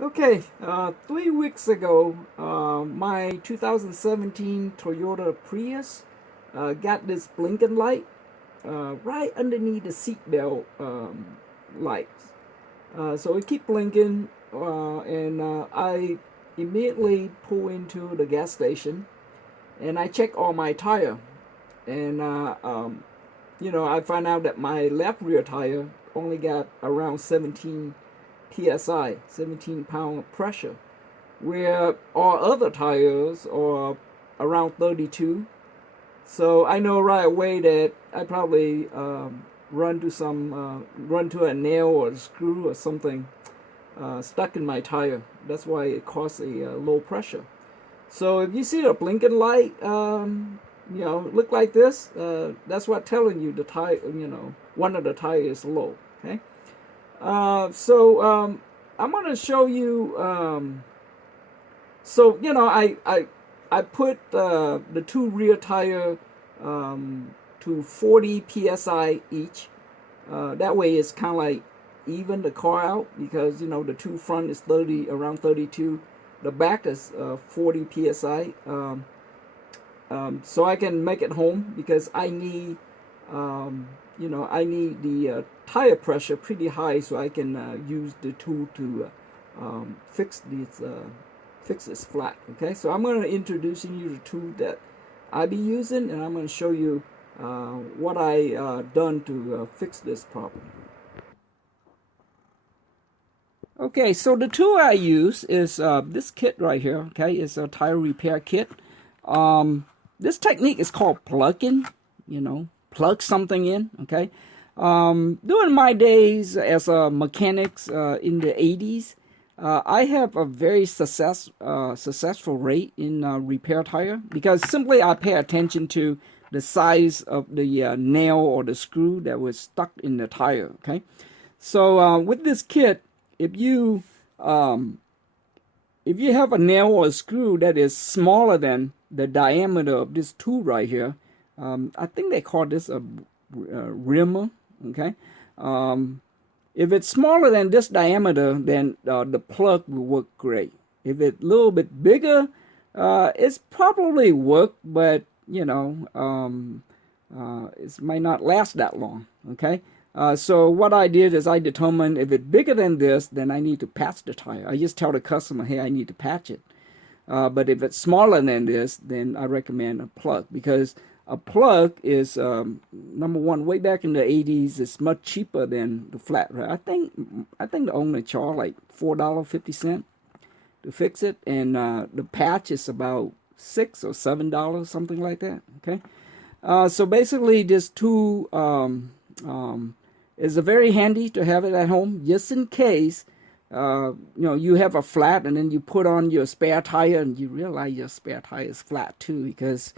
Okay, 3 weeks ago, my 2017 Toyota Prius got this blinking light right underneath the seatbelt lights. So it keep blinking, and I immediately pull into the gas station, and I check all my tire, and I find out that my left rear tire only got around 17 psi, 17 pound of pressure, where all other tires are around 32. So I know right away that I probably run to a nail or a screw or something stuck in my tire. That's why it caused a low pressure. So if you see the blinking light, look like this, that's what telling you the tire, one of the tires is low. Okay. I'm going to show you. I put the two rear tire to 40 psi each. That way, it's kind of like even the car out, because the two front is around 32. The back is 40 psi. So I can make it home, because I need the tire pressure pretty high, so I can use the tool to fix this flat. Okay, so I'm going to introduce you the tool that I be using, and I'm going to show you what I done to fix this problem. Okay, so the tool I use is this kit right here. Okay, it's a tire repair kit. This technique is called plugging. Plug something in. Okay. During my days as a mechanics in the 80s, I have a very successful rate in repair tire, because simply I pay attention to the size of the nail or the screw that was stuck in the tire. Okay. So with this kit, if you have a nail or a screw that is smaller than the diameter of this tool right here, I think they call this a rimmer. Okay. If it's smaller than this diameter, then the plug will work great. If it's a little bit bigger, it's probably work, but it might not last that long. Okay. So what I did is I determined if it's bigger than this, then I need to patch the tire. I just tell the customer, hey, I need to patch it. But if it's smaller than this, then I recommend a plug, because a plug is, number one, way back in the 80s, it's much cheaper than the flat. Right? I think the owner charged like $4.50 to fix it, and the patch is about $6 or $7, something like that. Okay, so basically, this tool is very handy to have it at home, just in case you have a flat, and then you put on your spare tire and you realize your spare tire is flat too, because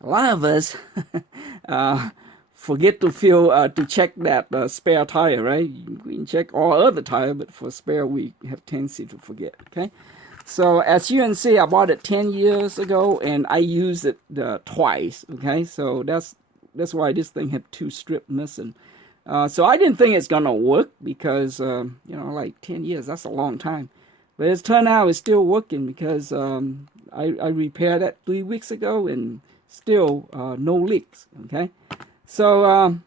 a lot of us forget to check that spare tire, right? We can check all other tire, but for spare we have tendency to forget. Okay, so as you can see, I bought it 10 years ago, and I used it twice. Okay, so that's why this thing had 2 strips missing. So I didn't think it's gonna work, because like 10 years, that's a long time. But it's turned out it's still working, because I repaired that 3 weeks ago, and still no leaks. Okay, so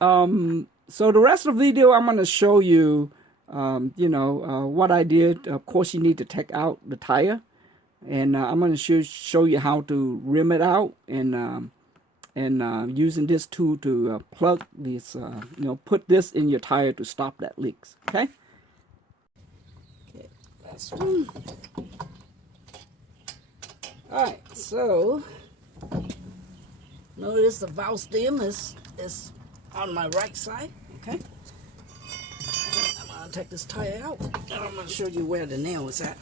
so the rest of the video, I'm gonna show you what I did. Of course, you need to take out the tire, and I'm gonna show you how to rim it out, and using this tool to plug this, put this in your tire to stop that leaks. Okay. Okay, last one. All right, so notice the valve stem is on my right side. Okay, I'm gonna take this tire out, and I'm gonna show you where the nail is at.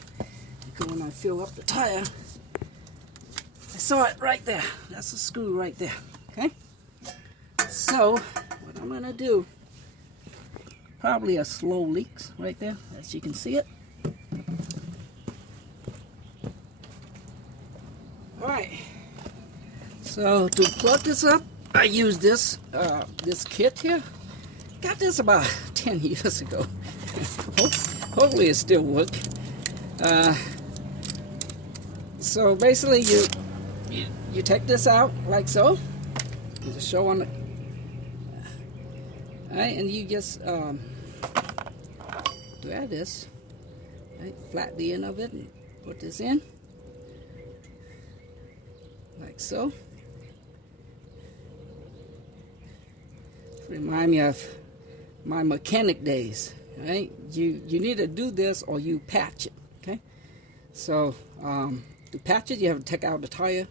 Because when I fill up the tire, I saw it right there. That's the screw right there. Okay, so what I'm gonna do, probably a slow leaks right there, as you can see it. All right, so to plug this up, I use this this kit here. Got this about 10 years ago. Hopefully it still works. So basically you take this out like so. Just show on the, right, and you just grab this, right, flat the end of it and put this in like so. Remind me of my mechanic days, right? You need to do this or you patch it, okay? So to patch it, you have to take out the tire,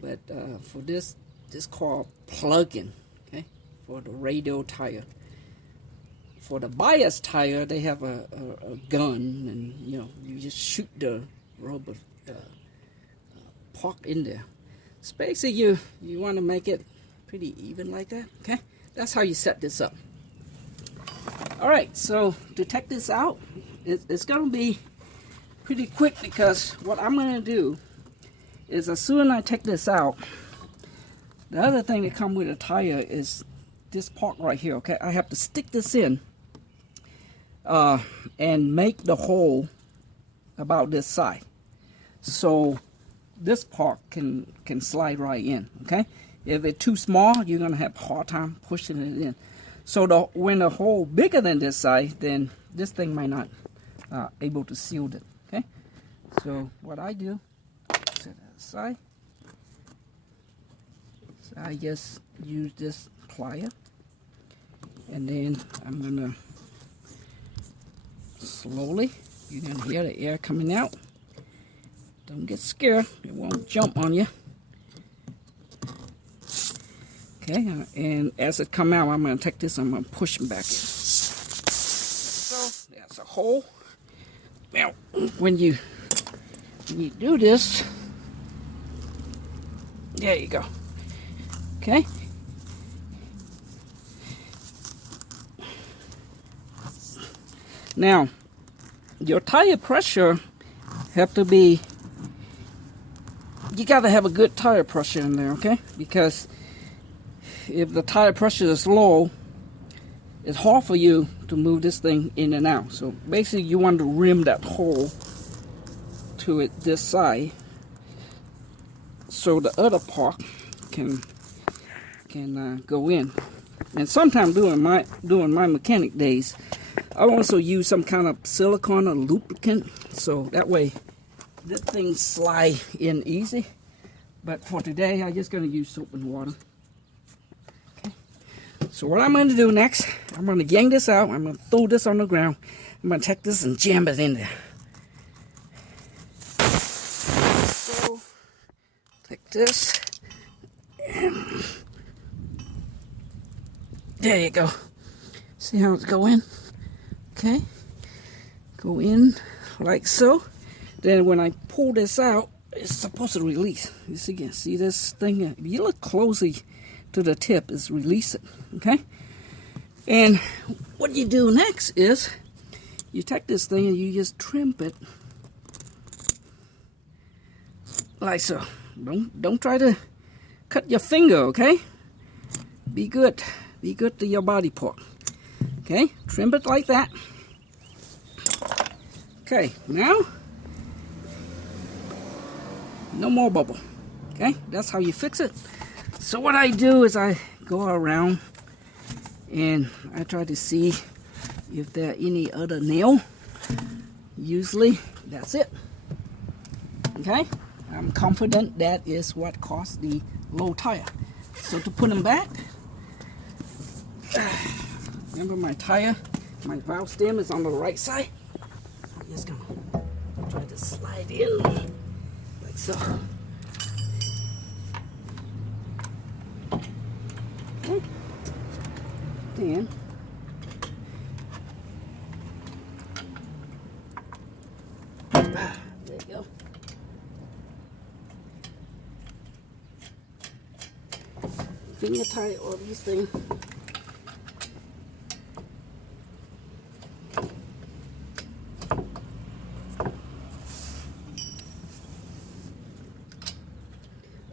but for this called plug-in, okay, for the radial tire. For the bias tire, they have a gun, and you just shoot the rubber part in there. So basically, you want to make it pretty even like that, okay? That's how you set this up. All right, so to take this out, it's going to be pretty quick, because what I'm going to do is as soon as I take this out, the other thing that comes with a tire is this part right here, okay? I have to stick this in and make the hole about this side, so this part can slide right in, okay? If it's too small, you're gonna have a hard time pushing it in. So when the hole bigger than this side, then this thing might not able to seal it, okay? So what I do, set that aside. So I just use this plier, and then I'm gonna slowly, you're gonna hear the air coming out. Don't get scared, it won't jump on you. Okay, and as it come out, I'm gonna take this, I'm gonna push them back in. So that's a hole. Now, when you do this, there you go. Okay. Now, your tire pressure have to be, you gotta have a good tire pressure in there, okay? Because if the tire pressure is low, it's hard for you to move this thing in and out. So basically you want to rim that hole to it this side, so the other part can go in. And sometimes during my mechanic days, I also use some kind of silicone or lubricant, so that way this thing slide in easy. But for today, I'm just going to use soap and water. Okay. So what I'm going to do next, I'm going to yank this out. I'm going to throw this on the ground. I'm going to take this and jam it in there. So take this. And there you go. See how it's going? Okay. Go in like so. Then when I pull this out, it's supposed to release. You see this thing? If you look closely to the tip, it's release it. Okay? And what you do next is you take this thing and you just trim it like so. Don't try to cut your finger, okay? Be good. Be good to your body part. Okay? Trim it like that. Okay, now no more bubble. Okay, that's how you fix it. So what I do is I go around and I try to see if there are any other nail. Usually that's it. Okay, I'm confident that is what caused the low tire. So to put them back, remember my tire, my valve stem is on the right side. I'm just gonna try to slide in like so. Okay. Then there you go. Finger tie all these things.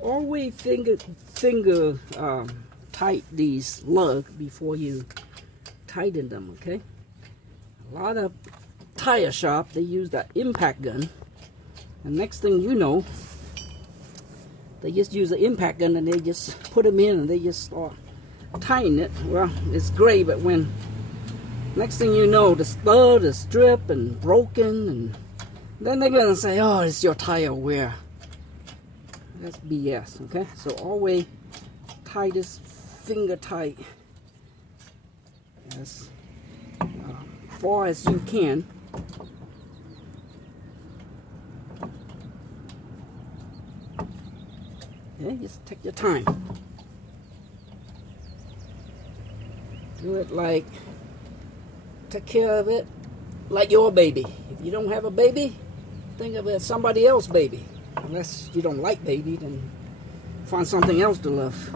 Always finger tight these lugs before you tighten them, okay? A lot of tire shop, they use that impact gun. And next thing you know, they just use an impact gun and they just put them in and they just start tying it. Well, it's great, but when next thing you know, the stud is stripped and broken, and then they're gonna say, oh, it's your tire wear. That's BS, okay? So always tie this finger tight as far as you can. Okay, just take your time. Do it like, take care of it like your baby. If you don't have a baby, think of it as somebody else's baby. Unless you don't like baby, then find something else to love.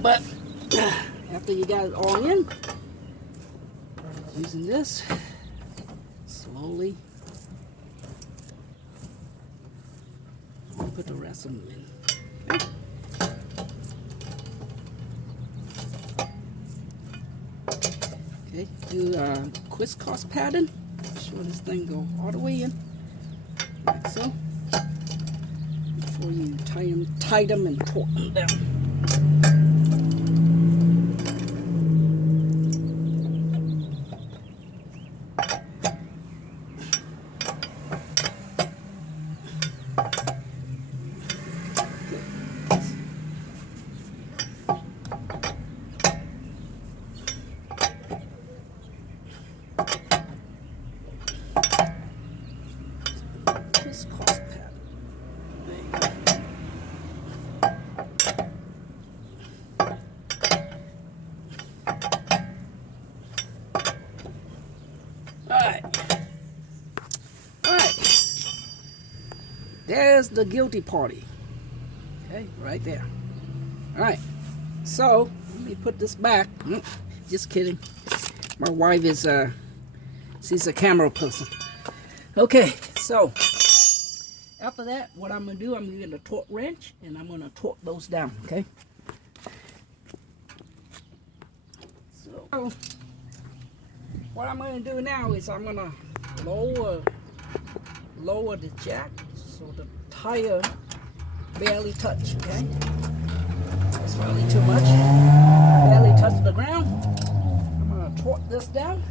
But after you got it all in, using this, slowly put the rest of them in. Okay, do a crisscross pattern. Make sure this thing go all the way in, like so. Before you tie them and torque them down. There's the guilty party. Okay, right there. Alright, so let me put this back. Just kidding. My wife is she's a camera person. Okay, so after that, what I'm gonna do, I'm gonna get a torque wrench and I'm gonna torque those down, okay? So what I'm gonna do now is I'm gonna lower the jack so the tire barely touch, okay? That's really too much. Barely touch the ground. I'm gonna torque this down.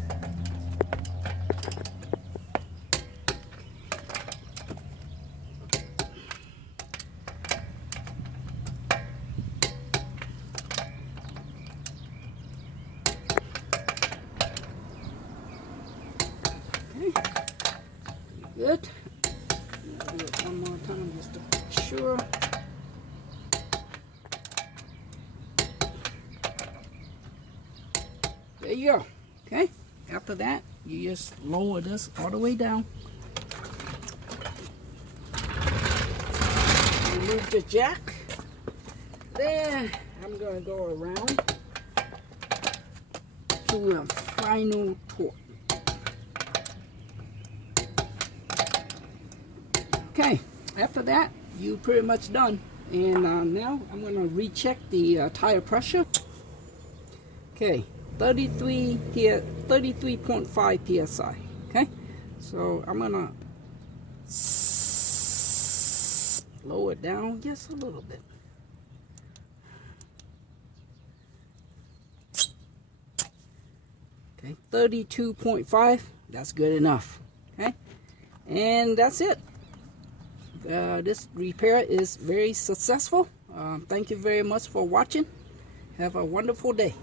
Okay. Good. Do it one more time just to make sure. There you go. Okay. After that, you just lower this all the way down. Remove the jack. Then I'm going to go around to a final torque. Okay, after that, you're pretty much done. And now I'm going to recheck the tire pressure. Okay, 33.5 psi. Okay, so I'm going to lower it down just a little bit. Okay, 32.5. That's good enough. Okay, and that's it. This repair is very successful. Thank you very much for watching. Have a wonderful day.